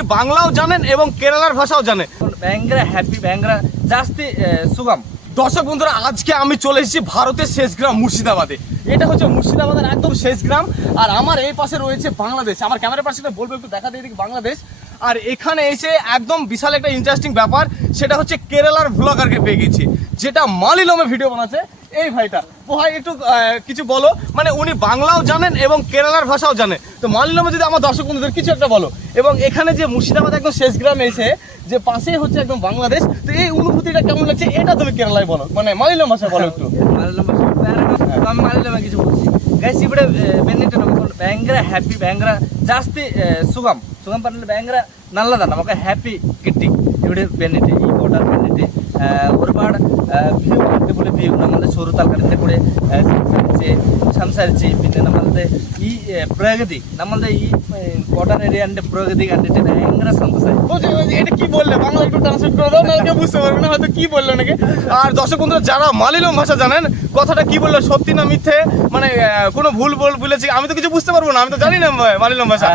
উনি বাংলাও জানেন এবং কেরালার ভাষাও জানেন। ഭയങ്കര ഹാപ്പി ഭയങ്കര জাস্তি সুগম। দর্শক বন্ধুরা, আজকে আমি চলে এসেছি ভারতের শেষ গ্রাম মুর্শিদাবাদে। এটা হচ্ছে মুর্শিদাবাদের একদম শেষ গ্রাম, আর আমার এই পাশে রয়েছে বাংলাদেশ। আমার ক্যামেরা পার্সনটা বলবো একটু দেখা দিয়ে বাংলাদেশ। আর এখানে এসে একদম বিশাল একটা ইন্টারেস্টিং ব্যাপার, সেটা হচ্ছে কেরালার ভ্লগারকে পেয়ে গেছি, যেটা মালিলমে ভিডিও বানাচ্ছে এই ভাইটা। ও ভাই একটু কিছু বলো, মানে উনি বাংলাও জানেন এবং কেরালার ভাষাও জানেন। তো মালিলমে যদি আমার দর্শক বন্ধুদের কিছু একটা বলো, এবং এখানে যে মুর্শিদাবাদ একদম শেষ গ্রামে এসে যে পাশেই হচ্ছে একদম বাংলাদেশ, তো এই অনুভূতিটা কেমন লাগছে এটা তুমি কেরালায় বলো, মানে মালিলম ভাষায় বলো একটু। മലയാളം ഭാഷ আমি മലയാളം কিছু বলছি। ഗൈസ് ഇവിടെ വന്നിട്ട് നമുക്ക് ഭയങ്കര ഹാപ്പി ഭയങ്കര ജാസ്തി സുഖം സുഖം പറഞ്ഞാൽ ഭയങ്കര നല്ലതാണ്. നമുക്ക് ഹാപ്പി കിട്ടി ഇവിടെ വന്നിട്ട്, ഈ ബോർഡർ വന്നിട്ട് ഒരുപാട് വ്യൂ അടിപൊളി വ്യൂ. നമ്മളുടെ സുഹൃത്ത് ആൾക്കാരുടെ കൂടെ സംസാരിച്ച് പിന്നെ നമ്മളുടെ ഈ പ്രകൃതി നമ്മളുടെ ഈ ബോർഡർ ഏരിയാന്റെ പ്രകൃതി കണ്ടിട്ട് ഭയങ്കര സന്തോഷമായി। এটা কি বললে বাংলা একটু ট্রান্সলেট করে দাও, না কেউ বুঝতে পারবে না হয়তো কি বললো নাকি। আর দর্শক বন্ধুরা যারা মালিলম ভাষা জানেন, কথাটা কি বললো সত্যি না মিথ্যে, মানে কোনো ভুল বলেছি আমি তো কিছু বুঝতে পারবো না, আমি তো জানি না মালিলম ভাষা।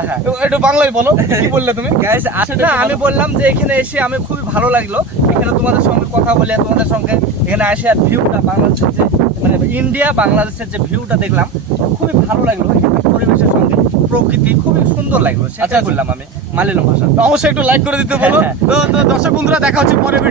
একটু বাংলায় বলো কি বললে তুমি। গাইস আচ্ছা, আমি বললাম যে এখানে এসে আমি খুবই ভালো লাগলো, এখানে তোমাদের সঙ্গে কথা বলে, তোমাদের সঙ্গে এখানে আসে আর ভিউটা বাংলাদেশের যে মানে ইন্ডিয়া বাংলাদেশের যে ভিউটা দেখলাম খুবই ভালো লাগলো। এখানে পরিবেশের সঙ্গে প্রকৃতি খুবই সুন্দর লাগলো, সেটা বললাম আমি মালিলম ভাষা। অবশ্যই একটু লাইক করে দিতে বলো। তো দর্শক বন্ধুরা দেখা হচ্ছে পরে।